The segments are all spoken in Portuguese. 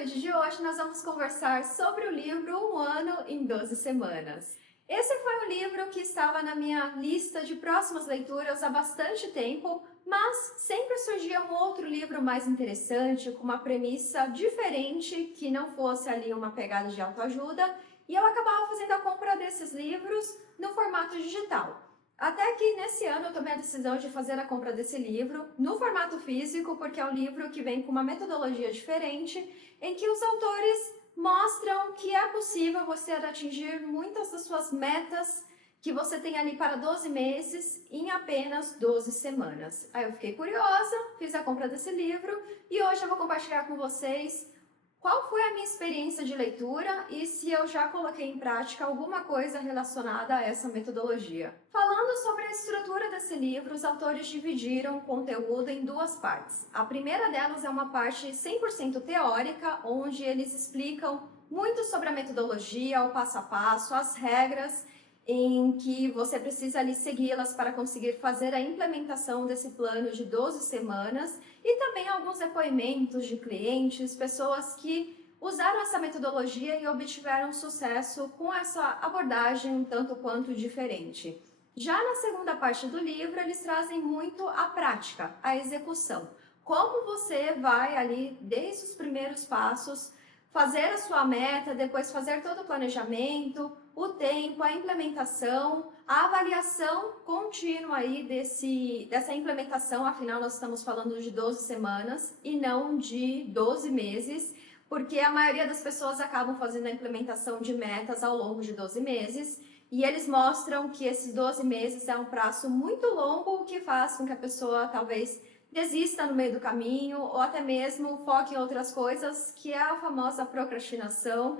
vídeo de hoje nós vamos conversar sobre o livro Um Ano em 12 Semanas. Esse foi um livro que estava na minha lista de próximas leituras há bastante tempo, mas sempre surgia um outro livro mais interessante, com uma premissa diferente, que não fosse ali uma pegada de autoajuda, e eu acabava fazendo a compra desses livros no formato digital. Até que nesse ano eu tomei a decisão de fazer a compra desse livro no formato físico, porque é um livro que vem com uma metodologia diferente, em que os autores mostram que é possível você atingir muitas das suas metas que você tem ali para 12 meses em apenas 12 semanas. Aí eu fiquei curiosa, fiz a compra desse livro e hoje eu vou compartilhar com vocês qual foi a minha experiência de leitura e se eu já coloquei em prática alguma coisa relacionada a essa metodologia. Falando sobre a estrutura desse livro, os autores dividiram o conteúdo em duas partes. A primeira delas é uma parte 100% teórica, onde eles explicam muito sobre a metodologia, o passo a passo, as regras em que você precisa ali segui-las para conseguir fazer a implementação desse plano de 12 semanas e também alguns depoimentos de clientes, pessoas que usaram essa metodologia e obtiveram sucesso com essa abordagem um tanto quanto diferente. Já na segunda parte do livro, eles trazem muito a prática, a execução. Como você vai ali, desde os primeiros passos, fazer a sua meta, depois fazer todo o planejamento, o tempo, a implementação, a avaliação contínua aí dessa implementação, afinal nós estamos falando de 12 semanas e não de 12 meses, porque a maioria das pessoas acabam fazendo a implementação de metas ao longo de 12 meses, e eles mostram que esses 12 meses é um prazo muito longo, o que faz com que a pessoa talvez desista no meio do caminho ou até mesmo foque em outras coisas, que é a famosa procrastinação,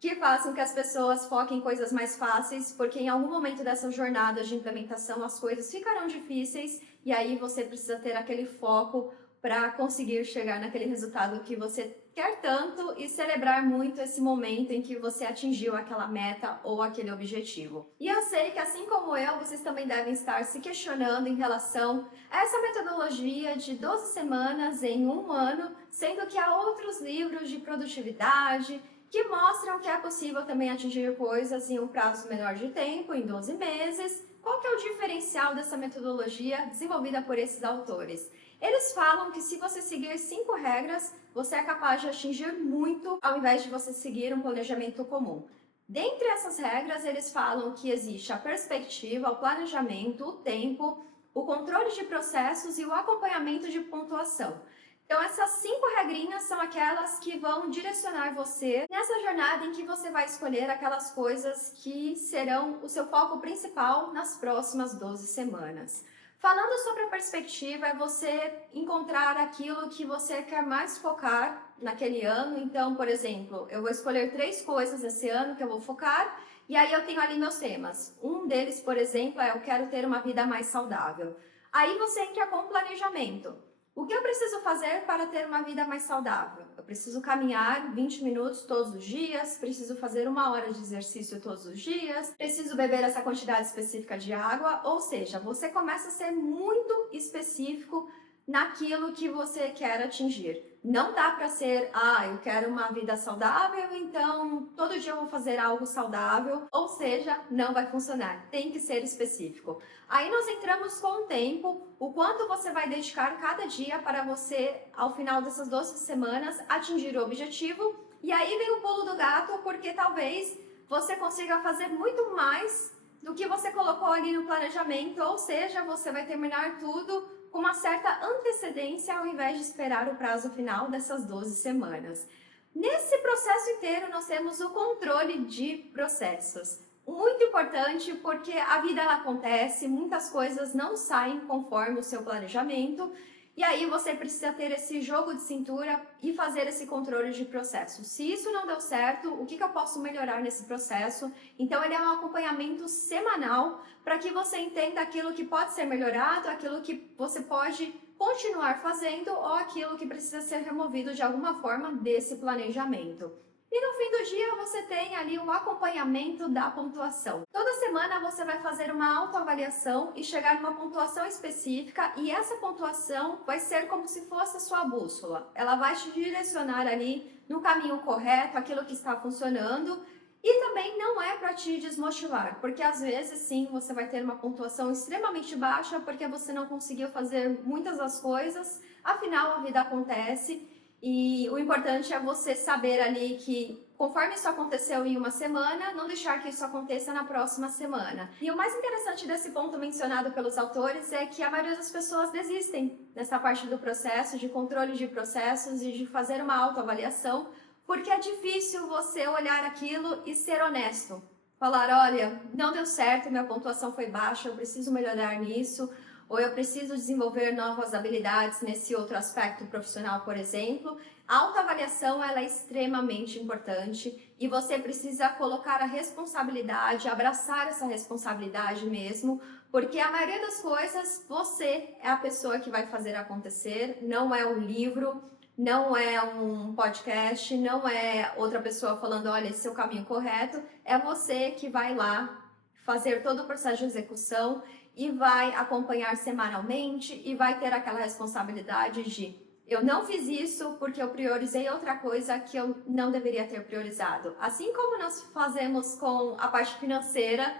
que faz com que as pessoas foquem em coisas mais fáceis, porque em algum momento dessa jornada de implementação as coisas ficarão difíceis e aí você precisa ter aquele foco para conseguir chegar naquele resultado que você quer tanto e celebrar muito esse momento em que você atingiu aquela meta ou aquele objetivo. E eu sei que assim como eu, vocês também devem estar se questionando em relação a essa metodologia de 12 semanas em um ano, sendo que há outros livros de produtividade que mostram que é possível também atingir coisas em um prazo menor de tempo, em 12 meses. Qual que é o diferencial dessa metodologia desenvolvida por esses autores? Eles falam que se você seguir 5 regras, você é capaz de atingir muito ao invés de você seguir um planejamento comum. Dentre essas regras, eles falam que existe a perspectiva, o planejamento, o tempo, o controle de processos e o acompanhamento de pontuação. Então, essas 5 regrinhas são aquelas que vão direcionar você nessa jornada em que você vai escolher aquelas coisas que serão o seu foco principal nas próximas 12 semanas. Falando sobre a perspectiva, é você encontrar aquilo que você quer mais focar naquele ano. Então, por exemplo, eu vou escolher 3 coisas esse ano que eu vou focar e aí eu tenho ali meus temas. Um deles, por exemplo, é eu quero ter uma vida mais saudável. Aí você entra com o planejamento. O que eu preciso fazer para ter uma vida mais saudável? Eu preciso caminhar 20 minutos todos os dias, preciso fazer 1 hora de exercício todos os dias, preciso beber essa quantidade específica de água, ou seja, você começa a ser muito específico naquilo que você quer atingir. Não dá para ser, eu quero uma vida saudável, então todo dia eu vou fazer algo saudável, ou seja, não vai funcionar, tem que ser específico. Aí nós entramos com o tempo, o quanto você vai dedicar cada dia para você, ao final dessas 12 semanas, atingir o objetivo, e aí vem o pulo do gato, porque talvez você consiga fazer muito mais do que você colocou ali no planejamento, ou seja, você vai terminar tudo com uma certa antecedência ao invés de esperar o prazo final dessas 12 semanas. Nesse processo inteiro, nós temos o controle de processos. Muito importante porque a vida ela acontece, muitas coisas não saem conforme o seu planejamento, e aí você precisa ter esse jogo de cintura e fazer esse controle de processo. Se isso não deu certo, o que eu posso melhorar nesse processo? Então ele é um acompanhamento semanal para que você entenda aquilo que pode ser melhorado, aquilo que você pode continuar fazendo ou aquilo que precisa ser removido de alguma forma desse planejamento. E no fim do dia você tem ali o acompanhamento da pontuação. Toda semana você vai fazer uma autoavaliação e chegar numa pontuação específica, e essa pontuação vai ser como se fosse a sua bússola. Ela vai te direcionar ali no caminho correto, aquilo que está funcionando. E também não é para te desmotivar, porque às vezes sim você vai ter uma pontuação extremamente baixa porque você não conseguiu fazer muitas das coisas, afinal a vida acontece. E o importante é você saber ali que, conforme isso aconteceu em uma semana, não deixar que isso aconteça na próxima semana. E o mais interessante desse ponto mencionado pelos autores é que a maioria das pessoas desistem nessa parte do processo, de controle de processos e de fazer uma autoavaliação, porque é difícil você olhar aquilo e ser honesto. Falar, olha, não deu certo, minha pontuação foi baixa, eu preciso melhorar nisso, ou eu preciso desenvolver novas habilidades nesse outro aspecto profissional, por exemplo. A autoavaliação ela é extremamente importante e você precisa colocar a responsabilidade, abraçar essa responsabilidade mesmo, porque a maioria das coisas você é a pessoa que vai fazer acontecer, não é um livro, não é um podcast, não é outra pessoa falando, olha, esse é o caminho correto, é você que vai lá fazer todo o processo de execução e vai acompanhar semanalmente e vai ter aquela responsabilidade de eu não fiz isso porque eu priorizei outra coisa que eu não deveria ter priorizado. Assim como nós fazemos com a parte financeira,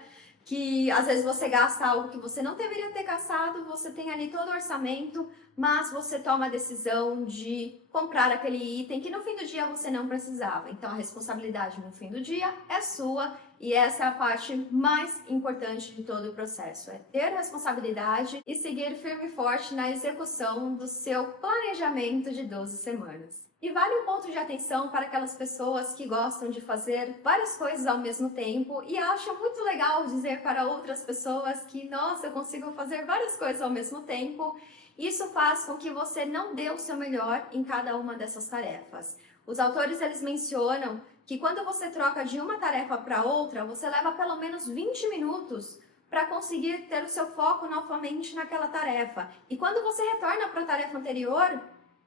que às vezes você gasta algo que você não deveria ter gastado, você tem ali todo o orçamento, mas você toma a decisão de comprar aquele item que no fim do dia você não precisava. Então a responsabilidade no fim do dia é sua e essa é a parte mais importante de todo o processo, é ter responsabilidade e seguir firme e forte na execução do seu planejamento de 12 semanas. E vale um ponto de atenção para aquelas pessoas que gostam de fazer várias coisas ao mesmo tempo e acham muito legal dizer para outras pessoas que, nossa, eu consigo fazer várias coisas ao mesmo tempo. Isso faz com que você não dê o seu melhor em cada uma dessas tarefas. Os autores eles mencionam que quando você troca de uma tarefa para outra, você leva pelo menos 20 minutos para conseguir ter o seu foco novamente naquela tarefa. E quando você retorna para a tarefa anterior,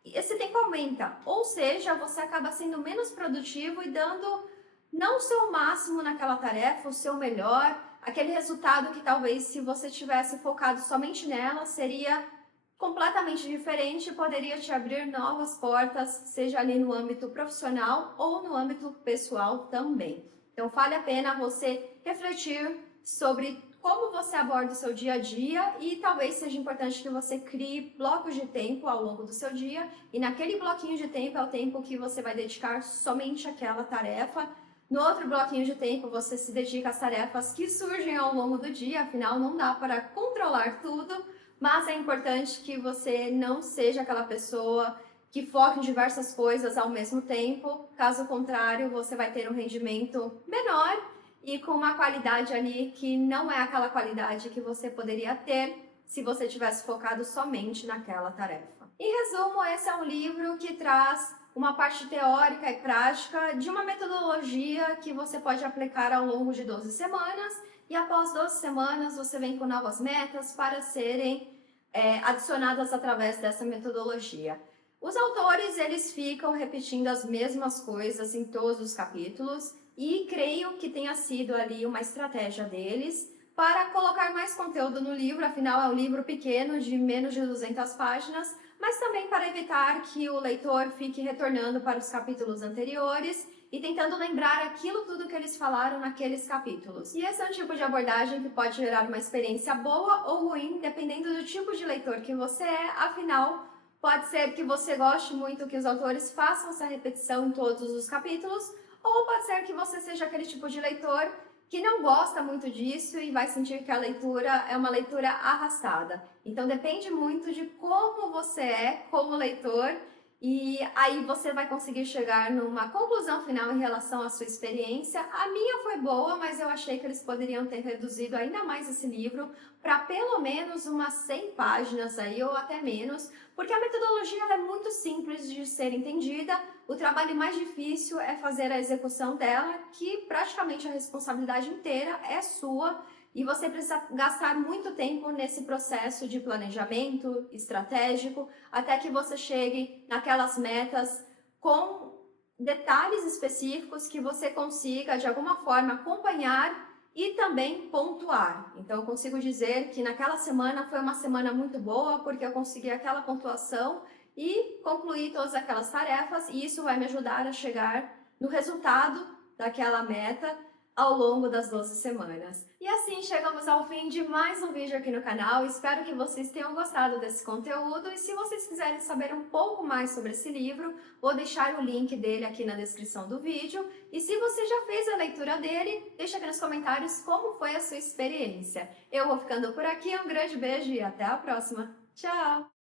esse tempo aumenta, ou seja, você acaba sendo menos produtivo e dando não o seu máximo naquela tarefa, o seu melhor, aquele resultado que talvez se você tivesse focado somente nela seria completamente diferente e poderia te abrir novas portas, seja ali no âmbito profissional ou no âmbito pessoal também. Então vale a pena você refletir sobre como você aborda o seu dia a dia e talvez seja importante que você crie blocos de tempo ao longo do seu dia e naquele bloquinho de tempo é o tempo que você vai dedicar somente àquela tarefa. No outro bloquinho de tempo você se dedica às tarefas que surgem ao longo do dia, afinal não dá para controlar tudo, mas é importante que você não seja aquela pessoa que foca em diversas coisas ao mesmo tempo, caso contrário você vai ter um rendimento menor e com uma qualidade ali que não é aquela qualidade que você poderia ter se você tivesse focado somente naquela tarefa. Em resumo, esse é um livro que traz uma parte teórica e prática de uma metodologia que você pode aplicar ao longo de 12 semanas e após 12 semanas você vem com novas metas para serem adicionadas através dessa metodologia. Os autores eles ficam repetindo as mesmas coisas em todos os capítulos e creio que tenha sido ali uma estratégia deles para colocar mais conteúdo no livro, afinal é um livro pequeno de menos de 200 páginas, mas também para evitar que o leitor fique retornando para os capítulos anteriores e tentando lembrar aquilo tudo que eles falaram naqueles capítulos. E esse é um tipo de abordagem que pode gerar uma experiência boa ou ruim, dependendo do tipo de leitor que você é, afinal, pode ser que você goste muito que os autores façam essa repetição em todos os capítulos, ou pode ser que você seja aquele tipo de leitor que não gosta muito disso e vai sentir que a leitura é uma leitura arrastada. Então depende muito de como você é como leitor e aí você vai conseguir chegar numa conclusão final em relação à sua experiência. A minha foi boa, mas eu achei que eles poderiam ter reduzido ainda mais esse livro para pelo menos umas 100 páginas aí ou até menos, porque a metodologia ela é muito simples de ser entendida. O trabalho mais difícil é fazer a execução dela, que praticamente a responsabilidade inteira é sua e você precisa gastar muito tempo nesse processo de planejamento estratégico até que você chegue naquelas metas com detalhes específicos que você consiga, de alguma forma, acompanhar e também pontuar. Então, eu consigo dizer que naquela semana foi uma semana muito boa, porque eu consegui aquela pontuação e concluí todas aquelas tarefas, e isso vai me ajudar a chegar no resultado daquela meta ao longo das 12 semanas. E assim chegamos ao fim de mais um vídeo aqui no canal. Espero que vocês tenham gostado desse conteúdo, e se vocês quiserem saber um pouco mais sobre esse livro, vou deixar o link dele aqui na descrição do vídeo. E se você já fez a leitura dele, deixa aqui nos comentários como foi a sua experiência. Eu vou ficando por aqui, um grande beijo e até a próxima. Tchau!